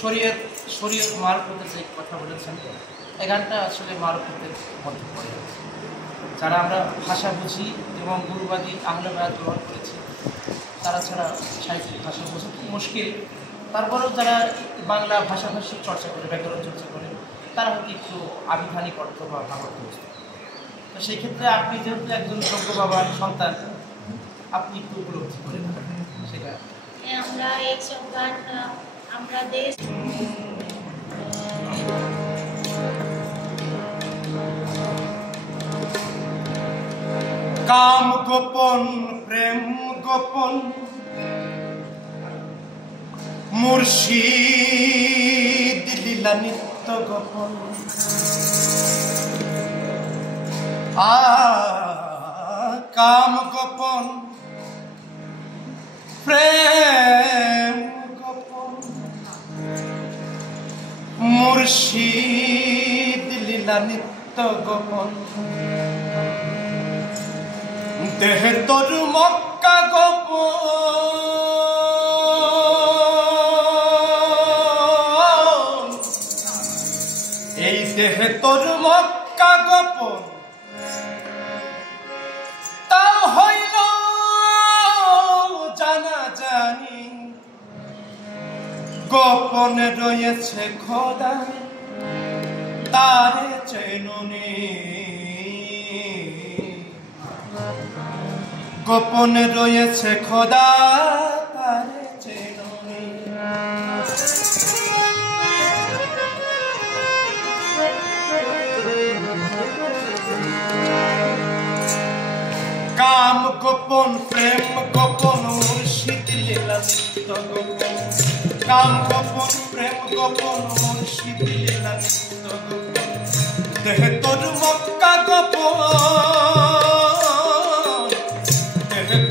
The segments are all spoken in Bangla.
শরীয়ত শরীয়ত মারফতের যে কথা বলেছেন, এই গানটা আসলে মারফতের মধ্যে পড়ে আছে। যারা আমরা ভাষা বুঝি এবং গুরুবাদী আহলে বায়াত গ্রহণ করেছি, তারা ছাড়া সাহিত্যিক ভাষা বোঝা খুব মুশকিল। তারপরেও যারা বাংলা ভাষাভাষী চর্চা করে, ব্যাকরণ চর্চা করে, তারা হয়তো একটু আবিধানিক অর্থ বা ভাবার্থ বুঝতে। তো সেই ক্ষেত্রে আপনি যেহেতু একজন যোগ্য বাবার সন্তান, আপনি একটু উপলব্ধি করে সেটা। আমরা এইসব গান আমরা দেশ কাম গোপন প্রেম গোপন মুর্শিদ লীলা নিত্য গোপন কাম গোপন প্রেম গোপন মুর্শিদ লীলা নিত্য গোপন দেহ তোর মক্কা গোপন এই দেহ তোর মক্কা গোপন তাও হইল জানা জানি গোপনে রয়েছে খোদা তারে চেননি গোপনে রয়েছে খোদা তারে চেননি কাম গোপন প্রেম গোপন মুর্শিদ লীলা নিত্য গোপন কাম গোপন প্রেম গোপন মুর্শিদ লীলা নিত্য গোপন দেহ তোর মক্কা গোপন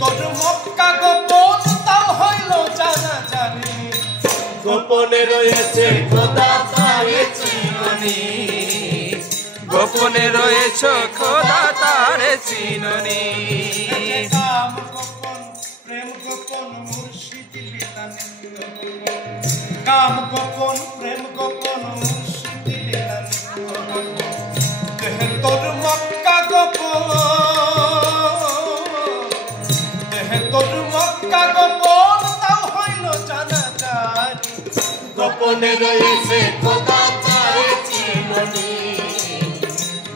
তোর মক্কা গোপন তাও হইল জানা জানি গোপনে রয়েছে খোদা তারে চিননি গোপনে রয়েছে খোদা তারে চিননি কাম গোপন প্রেম গোপন মুর্শিদ লীলা নিত্য গোপন কাম গোপন প্রেম গোপন মুর্শিদ লীলা নিত্য গোপন দেহ তোর মক্কা গোপন তোর মক্কা গোপন তাও হইল জানা জানি গোপনে রয়েছে খোদা তারে চিননি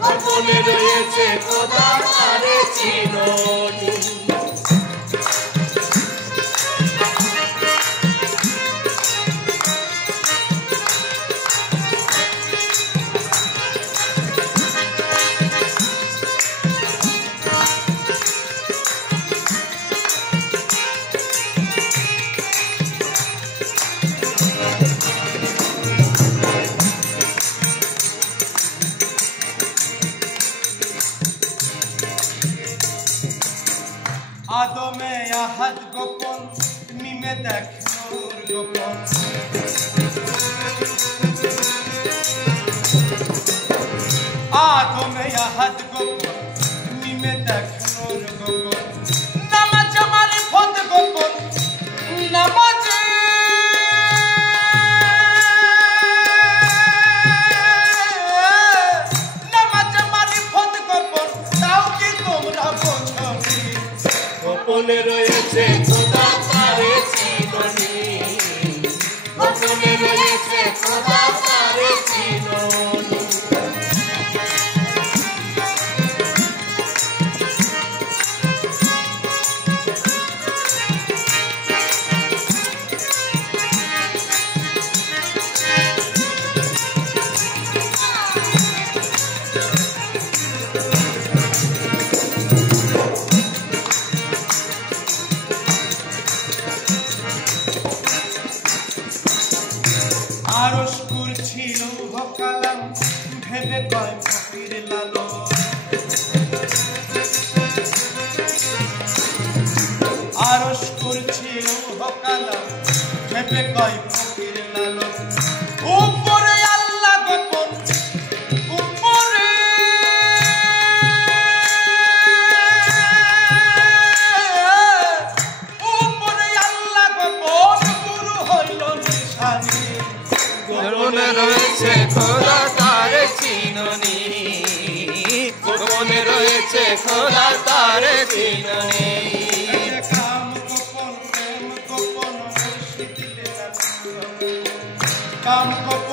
গোপনে রয়েছে খোদা তারে চিননি আদমে আহাদ গোপন মিমে দেখ নূর গোপন আদমে আহাদ গোপন মিমে দেখ নূর গোপন নামাজ মারিফত গোপন নামাজ মারিফত গোপন তাও কি তোমরা বোঝনি গোপনে রয়েছে খোদা তারে চিননি গোপনে রয়েছে খোদা তারে চিননি আরশ করছিল কালাম ভেবে কয় ফকির লালো আরশ করছিল কালাম ভেবে কয় ফকির লালো উপরে আল্লাহ গোপন উপরে উপরে আল্লাহ গোপন গুরু হইল নিশানি রয়েছে খোদা তার চিননি, গোপনে রয়েছে খোদা তার চিননি। কাম গোপন প্রেম গোপন মুর্শিদ লীলা নিত্য গোপন, কাম গোপন